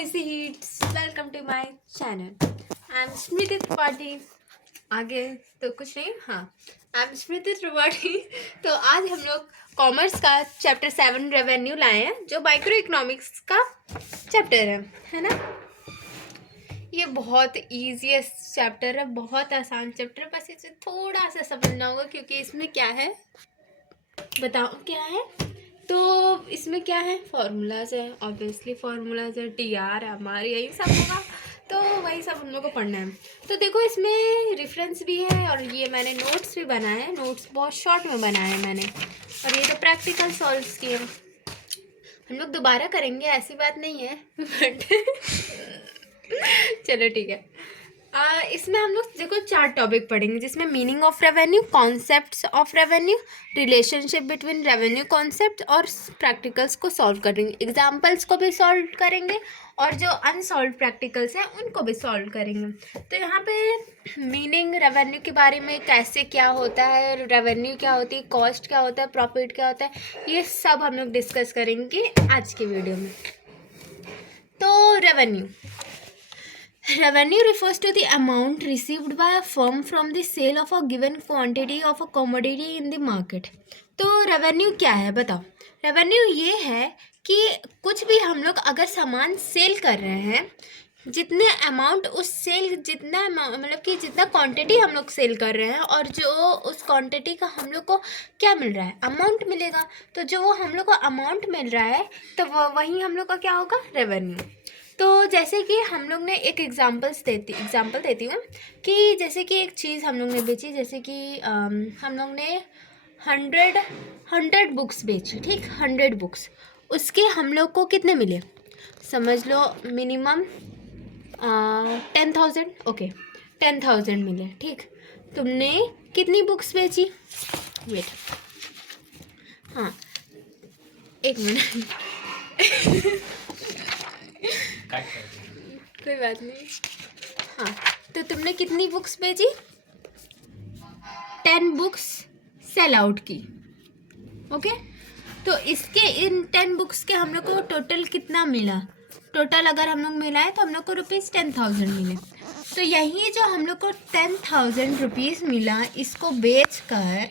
spicy heats. Welcome to my channel. I'm स्मृति त्रिपाठी. आगे तो कुछ नहीं. हाँ, I'm स्मृति त्रिपाठी. तो आज हम लोग कॉमर्स का चैप्टर 7 रेवेन्यू लाए हैं, जो माइक्रो इकोनॉमिक्स का चैप्टर है ना. ये बहुत ईजीएस्ट चैप्टर है, बहुत आसान चैप्टर है. बस इसे थोड़ा सा समझना होगा, क्योंकि इसमें क्या है बताओ क्या है. तो इसमें क्या है, फार्मूलाज है, ऑब्वियसली फार्मूलाज है, टीआर है, हमारी यही सब होगा. तो वही सब हम लोग को पढ़ना है. तो देखो इसमें रेफरेंस भी है, और ये मैंने नोट्स भी बनाए हैं. नोट्स बहुत शॉर्ट में बनाए हैं मैंने, और ये तो प्रैक्टिकल सॉल्व किए हम लोग दोबारा करेंगे, ऐसी बात नहीं है. बट चलो ठीक है. इसमें हम लोग देखो 4 टॉपिक पढ़ेंगे, जिसमें meaning of revenue, concepts of revenue, relationship between revenue concept, और प्रैक्टिकल्स को सॉल्व करेंगे. एग्जाम्पल्स को भी सॉल्व करेंगे, और जो अनसॉल्व प्रैक्टिकल्स हैं उनको भी सॉल्व करेंगे. तो यहाँ पे मीनिंग रेवेन्यू के बारे में, कैसे क्या होता है, रेवेन्यू क्या होती है, कॉस्ट क्या होता है, प्रॉफिट क्या होता है, ये सब हम लोग डिस्कस करेंगे आज की वीडियो में. तो revenue refers to the amount received by a firm from the sale of a given quantity of a commodity in the market. तो रेवेन्यू क्या है बताओ. रेवेन्यू ये है कि कुछ भी हम लोग अगर सामान सेल कर रहे हैं, जितने अमाउंट उस सेल, जितना मतलब कि जितना क्वांटिटी हम लोग सेल कर रहे हैं, और जो उस क्वांटिटी का हम लोग को क्या मिल रहा है, अमाउंट मिलेगा. तो जो वो हम लोग को अमाउंट मिल रहा है, तो वही हम लोग का क्या होगा, रेवेन्यू. तो जैसे कि हम लोग ने एक एग्जांपल देती हूँ कि जैसे कि एक चीज़ हम लोग ने बेची, जैसे कि हम लोग ने 100 बुक्स बेची, ठीक, 100 बुक्स. उसके हम लोग को कितने मिले, समझ लो मिनिमम 10,000. ओके, 10,000 मिले, ठीक. तुमने कितनी बुक्स बेची, वेट, हाँ एक मिनट कोई बात नहीं. हाँ, तो तुमने कितनी बुक्स बेची, 10 बुक्स सेल आउट की. ओके, तो इसके इन 10 बुक्स के हम लोग को टोटल कितना मिला, टोटल अगर हम लोग मिला है तो हम लोग को रुपीज़ 10,000 मिले. तो यही जो हम लोग को 10,000 रुपीज़ मिला, इसको बेच कर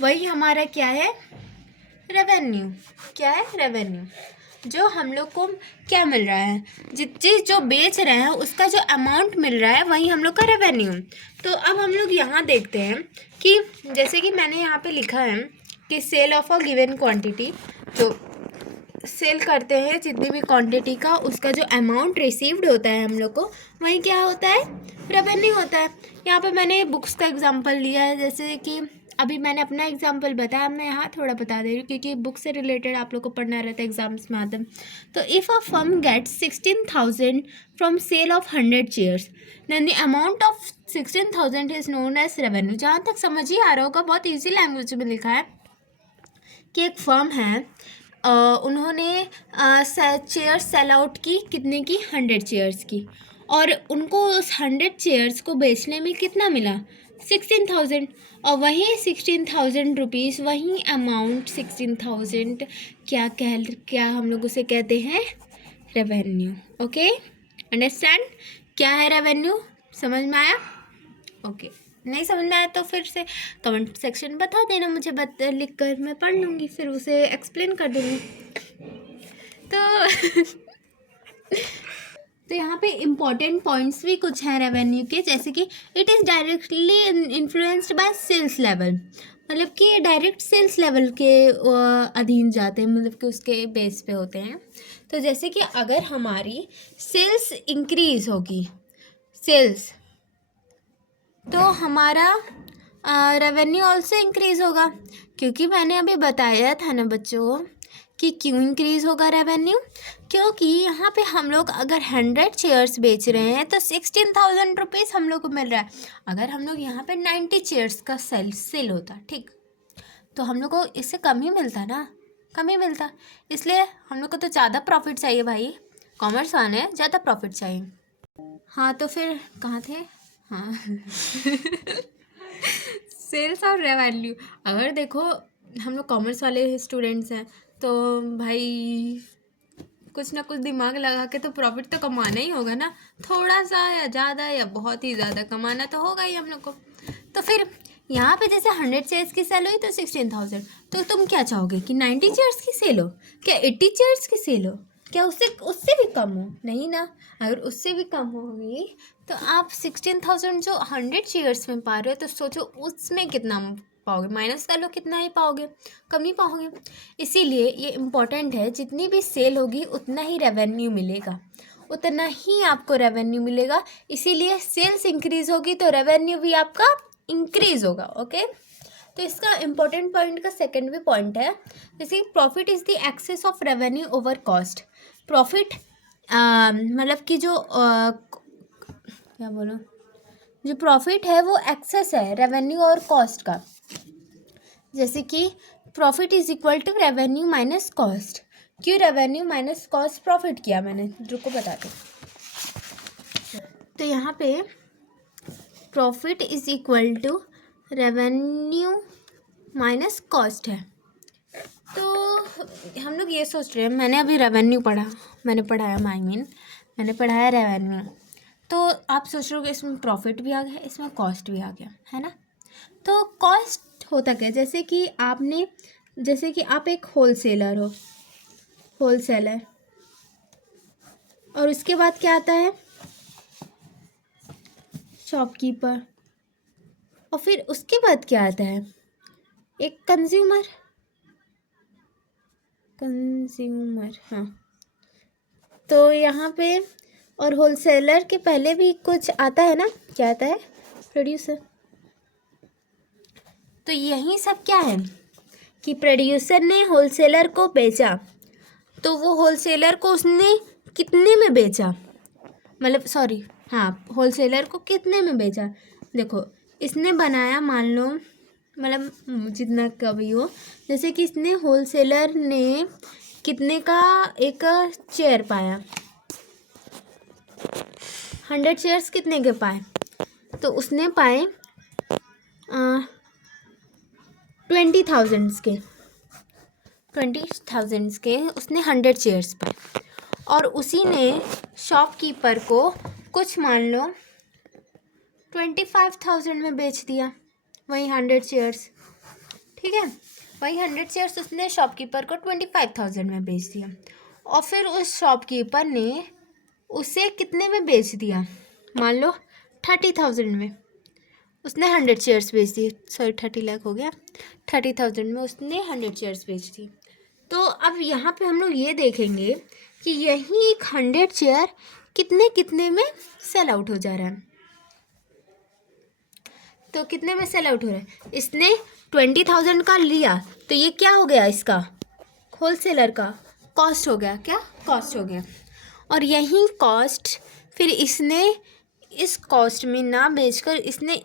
वही हमारा क्या है, रेवेन्यू. क्या है, रेवेन्यू. जो हम लोग को क्या मिल रहा है, जिस चीज़ जो बेच रहे हैं उसका जो अमाउंट मिल रहा है, वही हम लोग का रेवेन्यू. तो अब हम लोग यहाँ देखते हैं कि जैसे कि मैंने यहाँ पे लिखा है कि sale of a given quantity, जो सेल करते हैं जितनी भी क्वांटिटी का, उसका जो अमाउंट रिसीव्ड होता है हम लोग को, वही क्या होता है, रेवेन्यू होता है. यहाँ पे मैंने बुक्स का एग्जांपल लिया है, जैसे कि अभी मैंने अपना एग्जांपल बताया, मैं यहाँ थोड़ा बता दे रही हूँ, क्योंकि बुक से रिलेटेड आप लोग को पढ़ना रहता है एग्जाम्स में आता है. तो if a firm gets 16,000 from sale of 100 chairs, then the amount of 16,000 is known as revenue. जहाँ तक समझ ही आ रहा होगा, बहुत ईजी लैंग्वेज में लिखा है कि एक फर्म है, उन्होंने चेयर सेल आउट की, कितने की, 100 चेयर्स की, और उनको उस 100 चेयर्स को बेचने में कितना मिला, 16,000. और वही 16,000 रुपीज़, वही अमाउंट 16,000 क्या हम लोग उसे कहते हैं, रेवेन्यू. ओके, अंडरस्टैंड क्या है रेवेन्यू, समझ में आया. ओके, नहीं समझ में आया तो फिर से कमेंट सेक्शन बता देना मुझे, लिख कर मैं पढ़ लूँगी, फिर उसे एक्सप्लेन कर दूँगी. तो यहाँ पे इम्पॉर्टेंट पॉइंट्स भी कुछ हैं रेवेन्यू के, जैसे कि it is directly influenced by sales level, मतलब कि डायरेक्ट सेल्स लेवल के अधीन जाते हैं, मतलब कि उसके बेस पे होते हैं. तो जैसे कि अगर हमारी सेल्स इंक्रीज होगी, सेल्स, तो हमारा रेवेन्यू ऑल्सो इंक्रीज़ होगा. क्योंकि मैंने अभी बताया था ना बच्चों कि क्यों इंक्रीज़ होगा रेवेन्यू, क्योंकि यहाँ पे हम लोग अगर 100 चेयर्स बेच रहे हैं तो 16,000 रुपीज़ हम लोग को मिल रहा है. अगर हम लोग यहाँ पे 90 चेयर्स का सेल होता, ठीक, तो हम लोग को इससे कम ही मिलता ना, कम ही मिलता. इसलिए हम लोग को तो ज़्यादा प्रॉफिट चाहिए भाई, कॉमर्स वाले ज़्यादा प्रॉफिट चाहिए. हाँ, तो फिर कहाँ थे, हाँ सेल्स और रेवेन्यू. अगर देखो हम लोग कॉमर्स वाले स्टूडेंट्स हैं, तो भाई कुछ ना कुछ दिमाग लगा के तो प्रॉफिट तो कमाना ही होगा ना, थोड़ा सा या ज़्यादा या बहुत ही ज़्यादा कमाना तो होगा ही हम लोग को। तो फिर यहाँ पे जैसे 100 शेयर्स की सेल हुई तो 16,000, तो तुम क्या चाहोगे कि 90 शेयर्स की सेल हो, क्या 80 शेयर्स की सेल हो, क्या उससे उससे भी कम हो? नहीं ना। अगर उससे भी कम होगी तो आप 16,000 जो 100 शेयर्स में पा रहे हो, तो सोचो उसमें कितना पाओगे, माइनस कर लो, कितना ही पाओगे, कम ही पाओगे। इसीलिए ये इम्पोर्टेंट है, जितनी भी सेल होगी उतना ही रेवेन्यू मिलेगा, उतना ही आपको रेवेन्यू मिलेगा। इसीलिए सेल्स इंक्रीज होगी तो रेवेन्यू भी आपका इंक्रीज होगा। ओके, तो इसका इम्पोर्टेंट पॉइंट का सेकंड भी पॉइंट है, जैसे profit is the excess of revenue over cost. Profit मतलब कि जो क्या बोलो, जो प्रॉफिट है वो एक्सेस है रेवेन्यू और कॉस्ट का। जैसे कि profit is equal to revenue minus cost. क्यों रेवेन्यू माइनस कॉस्ट प्रॉफिट किया मैंने, रुको बताते। तो यहाँ पे profit is equal to revenue minus cost है। तो हम लोग ये सोच रहे हैं, मैंने अभी रेवेन्यू पढ़ा, मैंने पढ़ाया मैंने पढ़ाया रेवेन्यू, तो आप सोच रहे हो कि इसमें प्रॉफिट भी आ गया, इसमें कॉस्ट भी आ गया, है ना। तो कॉस्ट होता क्या, जैसे कि आप एक होलसेलर हो, होलसेलर, और उसके बाद क्या आता है, शॉपकीपर, और फिर उसके बाद क्या आता है, एक कंज्यूमर, हाँ। तो यहाँ पे और होलसेलर के पहले भी कुछ आता है ना, क्या आता है, प्रोड्यूसर। तो यही सब क्या है कि प्रोड्यूसर ने होलसेलर को बेचा, तो वो होलसेलर को उसने कितने में बेचा, मतलब सॉरी, हाँ, होलसेलर को कितने में बेचा। देखो, इसने बनाया, मान लो मतलब जितना का भी हो, जैसे कि इसने होलसेलर ने कितने का एक चेयर पाया, 100 चेयर्स कितने के पाए, तो उसने पाए 20,000 के उसने 100 चेयर्स पाए, और उसी ने शॉपकीपर को कुछ मान लो 25,000 में बेच दिया, वही 100 चेयर्स, ठीक है, वही 100 चेयर्स उसने शॉपकीपर को 25,000 में बेच दिया। और फिर उस शॉपकीपर ने उसे कितने में बेच दिया, मान लो 30,000 में, उसने 100 चेयर्स बेच दिए, सॉरी 30 लाख हो गया, 30,000 में उसने 100 चेयर्स बेच दी। तो अब यहाँ पे हम लोग ये देखेंगे कि यही एक 100 चेयर कितने कितने में सेल आउट हो जा रहा है। तो कितने में सेल आउट हो रहा है, इसने 20,000 का लिया, तो ये क्या हो गया, इसका होलसेलर का कॉस्ट हो गया, क्या कॉस्ट हो गया। और यही कॉस्ट फिर इसने इस कॉस्ट में ना बेचकर इसने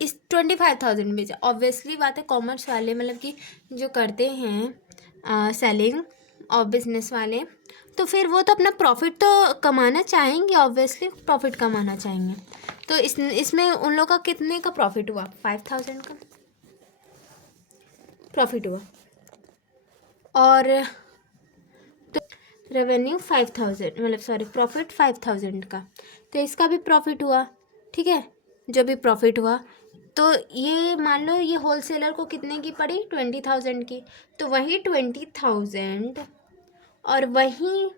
इस 25,000 में बेचा। ऑब्वियसली बात है, कॉमर्स वाले मतलब कि जो करते हैं सेलिंग और बिजनेस वाले, तो फिर वो तो अपना प्रॉफिट तो कमाना चाहेंगे, ऑब्वियसली प्रॉफिट कमाना चाहेंगे। तो इसमें उन लोगों का कितने का प्रॉफिट हुआ, 5,000 का प्रॉफिट हुआ, और तो रेवेन्यू 5,000, मतलब सॉरी प्रॉफिट 5,000 का, तो इसका भी प्रॉफिट हुआ, ठीक है, जो भी प्रॉफिट हुआ। तो ये मान लो ये होलसेलर को कितने की पड़ी, 20,000 की, तो वही 20,000 और वही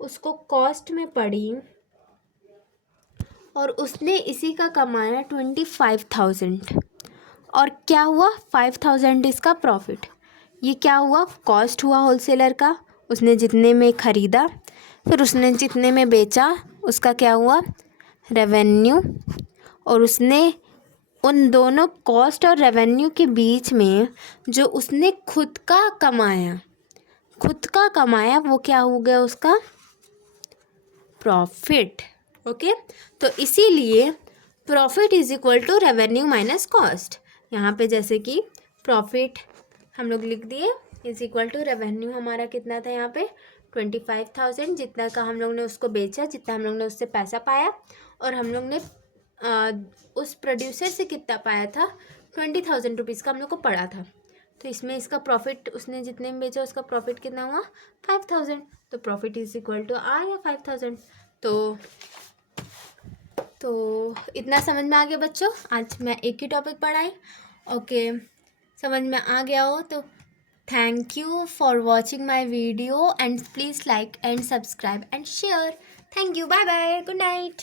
उसको कॉस्ट में पड़ी, और उसने इसी का कमाया 25,000, और क्या हुआ, 5,000 इसका प्रॉफिट। ये क्या हुआ, कॉस्ट हुआ होलसेलर का, उसने जितने में ख़रीदा, फिर उसने जितने में बेचा, उसका क्या हुआ, रेवेन्यू। और उसने उन दोनों कॉस्ट और रेवेन्यू के बीच में जो उसने खुद का कमाया वो क्या हो गया, उसका प्रॉफिट। ओके, तो इसीलिए profit is equal to revenue minus cost. यहाँ पे जैसे कि प्रॉफिट हम लोग लिख दिए इज इक्वल टू रेवेन्यू, हमारा कितना था यहाँ पे 25,000, जितना का हम लोग ने उसको बेचा, जितना हम लोग ने उससे पैसा पाया, और हम लोग ने उस प्रोड्यूसर से कितना पाया था, 20,000 रुपीज़ का हम लोग को पड़ा था। तो इसमें इसका प्रॉफिट, उसने जितने में बेचा उसका प्रॉफिट कितना हुआ, 5,000। तो प्रॉफिट इज इक्वल टू आ गया 5000। तो इतना समझ में आ गया बच्चों। आज मैं एक ही टॉपिक पढ़ाई। ओके, समझ में आ गया हो तो thank you for watching my video and please like and subscribe and share. Thank you, bye bye, good night.